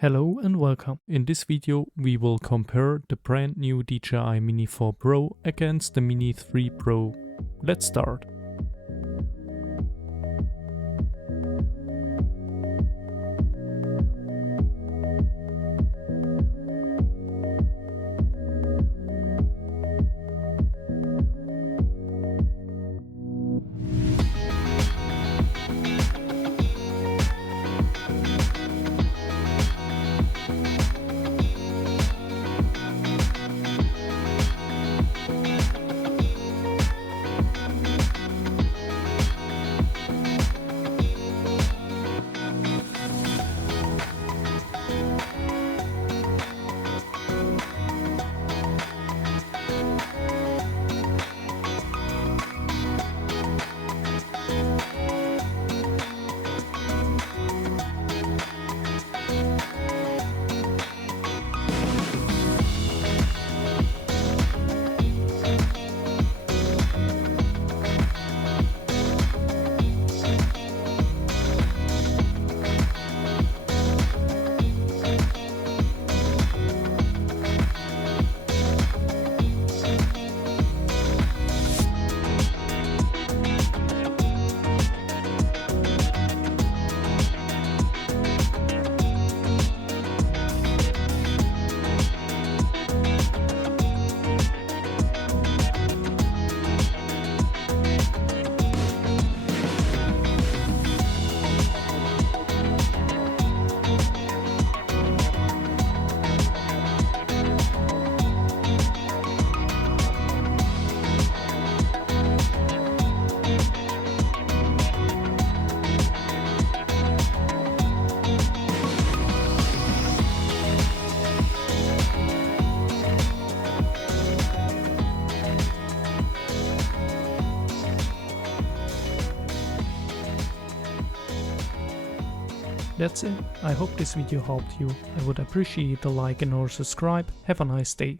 Hello and welcome. In this video we will compare the brand new DJI Mini 4 Pro against the Mini 3 Pro. Let's start. That's it. I hope this video helped you. I would appreciate a like and or subscribe. Have a nice day.